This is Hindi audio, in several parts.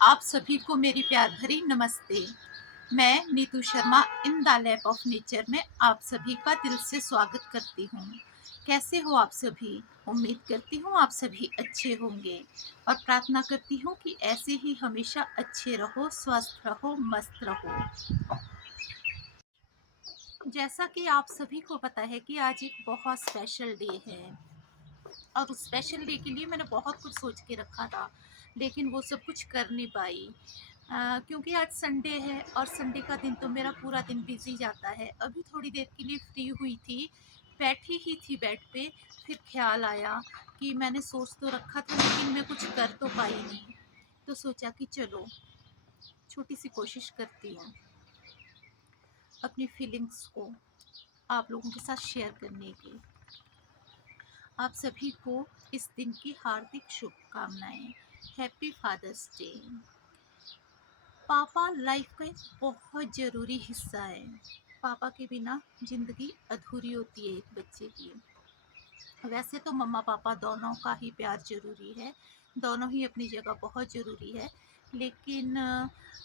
आप सभी को मेरी प्यार भरी नमस्ते। मैं Neetu Sharma in the lab of nature में आप सभी का दिल से स्वागत करती हूँ। कैसे हो आप सभी? उम्मीद करती हूँ आप सभी अच्छे होंगे और प्रार्थना करती हूँ कि ऐसे ही हमेशा अच्छे रहो, स्वस्थ रहो, मस्त रहो। जैसा कि आप सभी को पता है कि आज एक बहुत स्पेशल डे है और उस स्पेशल डे के लिए मैंने बहुत कुछ सोच के रखा था, लेकिन वो सब कुछ कर नहीं पाई। क्योंकि आज संडे है और संडे का दिन तो मेरा पूरा दिन बिजी जाता है। अभी थोड़ी देर के लिए फ्री हुई थी, बैठी ही थी बेड पे, फिर ख्याल आया कि मैंने सोच तो रखा था लेकिन मैं कुछ कर तो पाई नहीं। तो सोचा कि चलो छोटी सी कोशिश करती हूँ अपनी फीलिंग्स को आप लोगों के साथ शेयर करने की। आप सभी को इस दिन की हार्दिक शुभकामनाएं। Happy father's day. पापा लाइफ का एक बहुत ज़रूरी हिस्सा है। पापा के बिना ज़िंदगी अधूरी होती है एक बच्चे की। वैसे तो मम्मा पापा दोनों का ही प्यार ज़रूरी है, दोनों ही अपनी जगह बहुत ज़रूरी है, लेकिन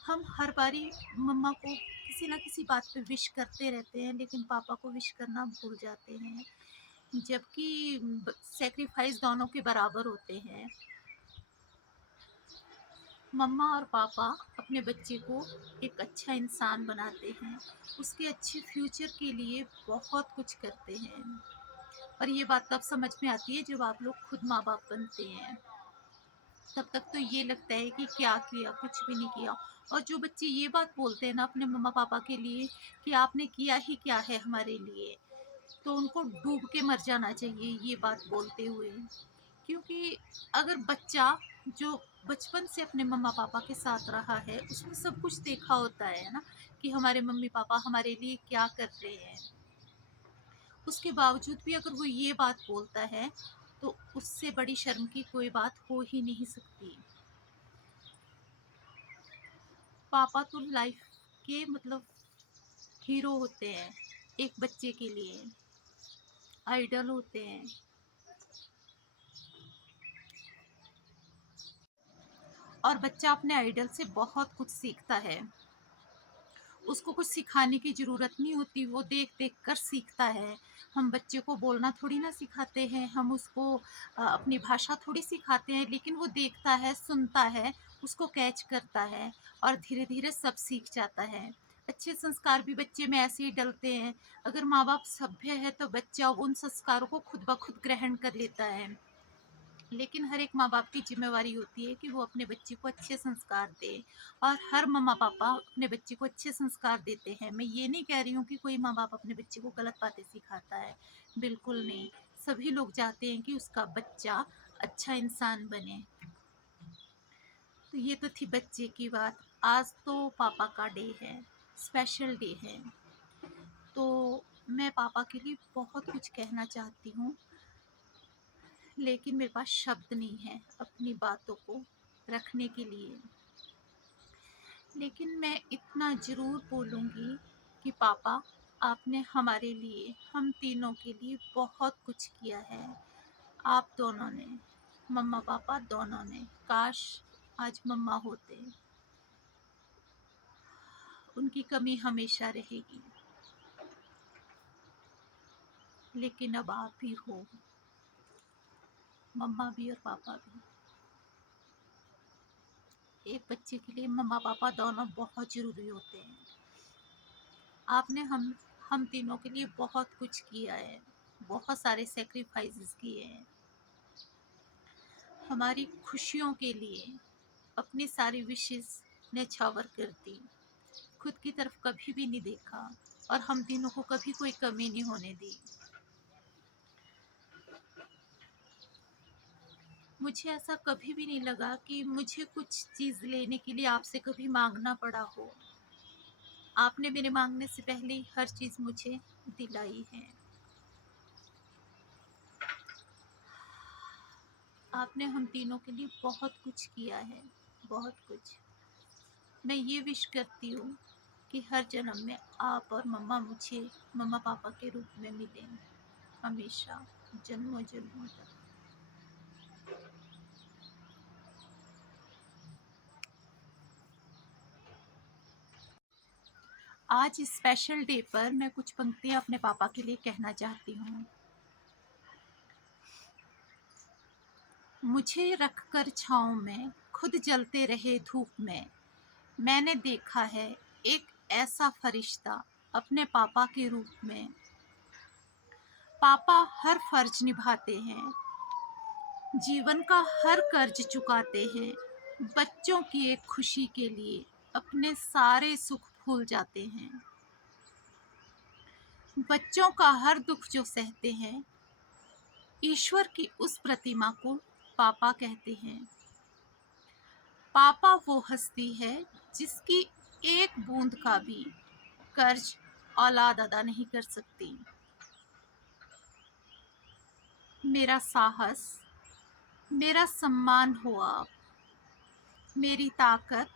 हम हर बारी मम्मा को किसी ना किसी बात पे विश करते रहते हैं, लेकिन पापा को विश करना भूल जाते हैं। जबकि सेक्रीफाइस दोनों के बराबर होते हैं। मम्मा और पापा अपने बच्चे को एक अच्छा इंसान बनाते हैं, उसके अच्छे फ्यूचर के लिए बहुत कुछ करते हैं। और ये बात तब समझ में आती है जब आप लोग खुद माँ बाप बनते हैं। तब तक तो ये लगता है कि क्या किया, कुछ भी नहीं किया। और जो बच्चे ये बात बोलते हैं ना अपने मम्मा पापा के लिए कि आपने किया ही क्या है हमारे लिए, तो उनको डूब के मर जाना चाहिए ये बात बोलते हुए। क्योंकि अगर बच्चा जो बचपन से अपने मम्मा पापा के साथ रहा है, उसने सब कुछ देखा होता है ना कि हमारे मम्मी पापा हमारे लिए क्या कर रहे हैं, उसके बावजूद भी अगर वो ये बात बोलता है तो उससे बड़ी शर्म की कोई बात हो ही नहीं सकती। पापा तो लाइफ के मतलब हीरो होते हैं, एक बच्चे के लिए आइडल होते हैं। और बच्चा अपने आइडल से बहुत कुछ सीखता है, उसको कुछ सिखाने की ज़रूरत नहीं होती, वो देख देख कर सीखता है। हम बच्चे को बोलना थोड़ी ना सिखाते हैं, हम उसको अपनी भाषा थोड़ी सिखाते हैं, लेकिन वो देखता है, सुनता है, उसको कैच करता है और धीरे धीरे सब सीख जाता है। अच्छे संस्कार भी बच्चे में ऐसे ही डलते हैं। अगर माँ बाप सभ्य है तो बच्चा उन संस्कारों को खुद ब खुद ग्रहण कर लेता है। लेकिन हर एक माँ बाप की जिम्मेवारी होती है कि वो अपने बच्चे को अच्छे संस्कार दे। और हर मम्मा पापा अपने बच्चे को अच्छे संस्कार देते हैं। मैं ये नहीं कह रही हूँ कि कोई माँ बाप अपने बच्चे को गलत बातें सिखाता है, बिल्कुल नहीं। सभी लोग चाहते हैं कि उसका बच्चा अच्छा इंसान बने। तो ये तो थी बच्चे की बात। आज तो पापा का डे है, स्पेशल डे है। तो मैं पापा के लिए बहुत कुछ कहना चाहती हूँ, लेकिन मेरे पास शब्द नहीं है अपनी बातों को रखने के लिए। लेकिन मैं इतना ज़रूर बोलूँगी कि पापा, आपने हमारे लिए, हम तीनों के लिए बहुत कुछ किया है। आप दोनों ने, मम्मा पापा दोनों ने। काश आज मम्मा होते, उनकी कमी हमेशा रहेगी, लेकिन अब आप भी हो, मम्मा भी और पापा भी। एक बच्चे के लिए मम्मा पापा दोनों बहुत ज़रूरी होते हैं। आपने हम तीनों के लिए बहुत कुछ किया है, बहुत सारे सेक्रीफाइसेस किए हैं। हमारी खुशियों के लिए अपनी सारी विशेस न्यौछावर कर दी, खुद की तरफ कभी भी नहीं देखा और हम तीनों को कभी कोई कमी नहीं होने दी। मुझे ऐसा कभी भी नहीं लगा कि मुझे कुछ चीज़ लेने के लिए आपसे कभी मांगना पड़ा हो। आपने मेरे मांगने से पहले ही हर चीज़ मुझे दिलाई है। आपने हम तीनों के लिए बहुत कुछ किया है, बहुत कुछ। मैं ये विश करती हूँ कि हर जन्म में आप और मम्मा मुझे मम्मा पापा के रूप में मिलें, हमेशा, जन्मों जन्मों तक। आज इस स्पेशल डे पर मैं कुछ पंक्तियाँ अपने पापा के लिए कहना चाहती हूँ। मुझे रखकर छाँव में, खुद जलते रहे धूप में, मैंने देखा है एक ऐसा फरिश्ता अपने पापा के रूप में। पापा हर फर्ज निभाते हैं, जीवन का हर कर्ज चुकाते हैं, बच्चों की एक खुशी के लिए अपने सारे सुख भूल जाते हैं। बच्चों का हर दुख जो सहते हैं, ईश्वर की उस प्रतिमा को पापा कहते हैं। पापा वो हस्ती है जिसकी एक बूंद का भी कर्ज औलाद अदा नहीं कर सकती। मेरा साहस, मेरा सम्मान हो आप, मेरी ताकत,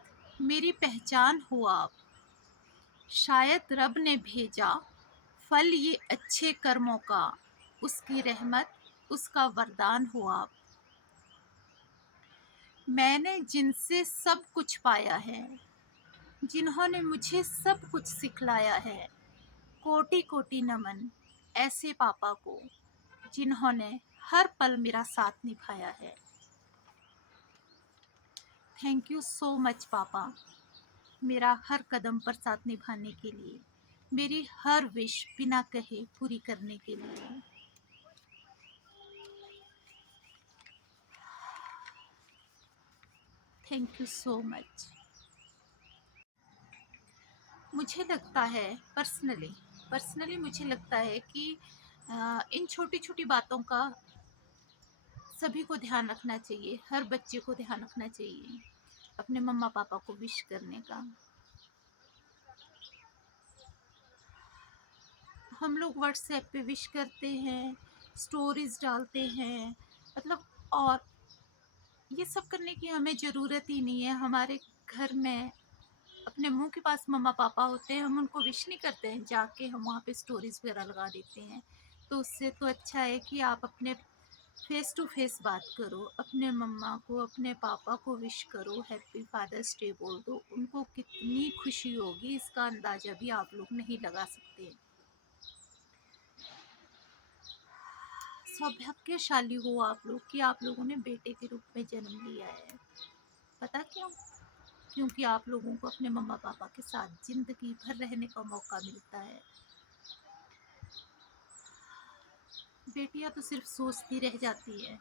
मेरी पहचान हो आप। शायद रब ने भेजा फल ये अच्छे कर्मों का, उसकी रहमत, उसका वरदान हो आप। मैंने जिनसे सब कुछ पाया है, जिन्होंने मुझे सब कुछ सिखलाया है, कोटि कोटि नमन ऐसे पापा को जिन्होंने हर पल मेरा साथ निभाया है। थैंक यू सो मच पापा, मेरा हर कदम पर साथ निभाने के लिए, मेरी हर विश बिना कहे पूरी करने के लिए। Thank you so much. मुझे लगता है पर्सनली मुझे लगता है कि इन छोटी छोटी बातों का सभी को ध्यान रखना चाहिए, हर बच्चे को ध्यान रखना चाहिए अपने मम्मा पापा को विश करने का। हम लोग व्हाट्सएप पे विश करते हैं, स्टोरीज डालते हैं, मतलब, और ये सब करने की हमें ज़रूरत ही नहीं है। हमारे घर में अपने मुंह के पास मम्मा पापा होते हैं, हम उनको विश नहीं करते हैं, जाके हम वहाँ पे स्टोरीज वगैरह लगा देते हैं। तो उससे तो अच्छा है कि आप अपने फेस टू फेस बात करो, अपने मम्मा को, अपने पापा को विश करो, हैप्पी फादर्स डे बोल दो। उनको कितनी खुशी होगी इसका अंदाज़ा भी आप लोग नहीं लगा सकते। सौभाग्यशाली हो आप लोग कि आप लोगों ने बेटे के रूप में जन्म लिया है। पता क्यों? क्योंकि आप लोगों को अपने मम्मा पापा के साथ ज़िंदगी भर रहने का मौका मिलता है। बेटियां तो सिर्फ सोचती रह जाती है,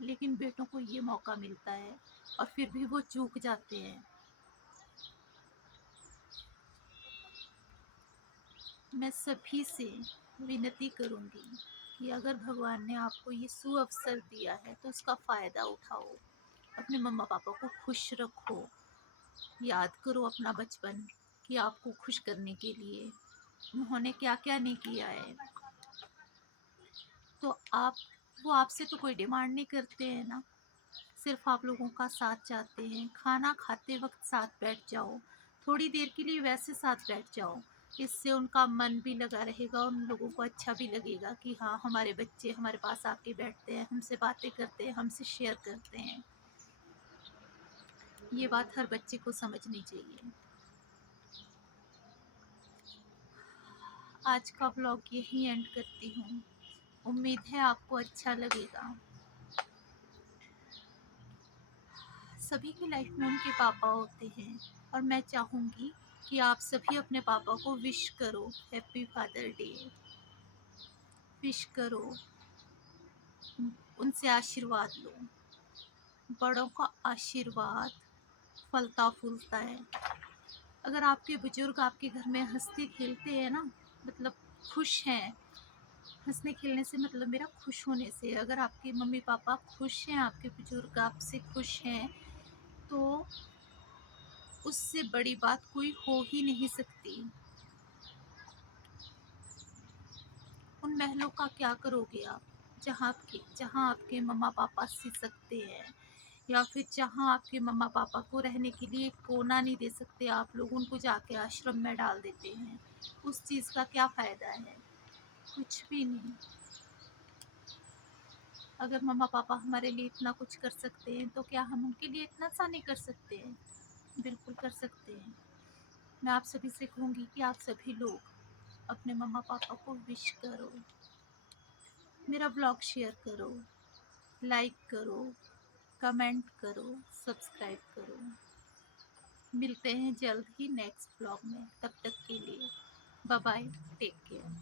लेकिन बेटों को ये मौका मिलता है और फिर भी वो चूक जाते हैं। मैं सभी से विनती करूंगी कि अगर भगवान ने आपको ये सुअवसर दिया है तो उसका फ़ायदा उठाओ, अपने मम्मा पापा को खुश रखो। याद करो अपना बचपन कि आपको खुश करने के लिए उन्होंने क्या क्या नहीं किया है। तो आप, वो आपसे तो कोई डिमांड नहीं करते हैं ना, सिर्फ आप लोगों का साथ चाहते हैं। खाना खाते वक्त साथ बैठ जाओ, थोड़ी देर के लिए वैसे साथ बैठ जाओ, इससे उनका मन भी लगा रहेगा, उन लोगों को अच्छा भी लगेगा कि हाँ हमारे बच्चे हमारे पास आके बैठते हैं, हमसे बातें करते हैं, हमसे शेयर करते हैं। ये बात हर बच्चे को समझनी चाहिए। आज का व्लॉग यहीं एंड करती हूँ, उम्मीद है आपको अच्छा लगेगा। सभी की लाइफ में उनके पापा होते हैं और मैं चाहूँगी कि आप सभी अपने पापा को विश करो, हैप्पी फादर डे विश करो, उनसे आशीर्वाद लो। बड़ों का आशीर्वाद फलता फूलता है। अगर आपके बुजुर्ग आपके घर में हंसते खेलते हैं ना, मतलब खुश हैं, हंसने खेलने से मतलब मेरा खुश होने से, अगर आपके मम्मी पापा खुश हैं, आपके बुजुर्ग आपसे खुश हैं, तो उससे बड़ी बात कोई हो ही नहीं सकती। उन महलों का क्या करोगे आप, जहाँ आपके मम्मा पापा सी सकते हैं, या फिर जहाँ आपके मम्मा पापा को रहने के लिए एक कोना नहीं दे सकते, आप लोग उनको जाके आश्रम में डाल देते हैं। उस चीज़ का क्या फ़ायदा है? कुछ भी नहीं। अगर मम्मा पापा हमारे लिए इतना कुछ कर सकते हैं तो क्या हम उनके लिए इतना सा नहीं कर सकते हैं? बिल्कुल कर सकते हैं। मैं आप सभी से कहूँगी कि आप सभी लोग अपने मम्मा पापा को विश करो, मेरा ब्लॉग शेयर करो, लाइक करो, कमेंट करो, सब्सक्राइब करो। मिलते हैं जल्द ही नेक्स्ट ब्लॉग में, तब तक के लिए बाय बाय, टेक केयर।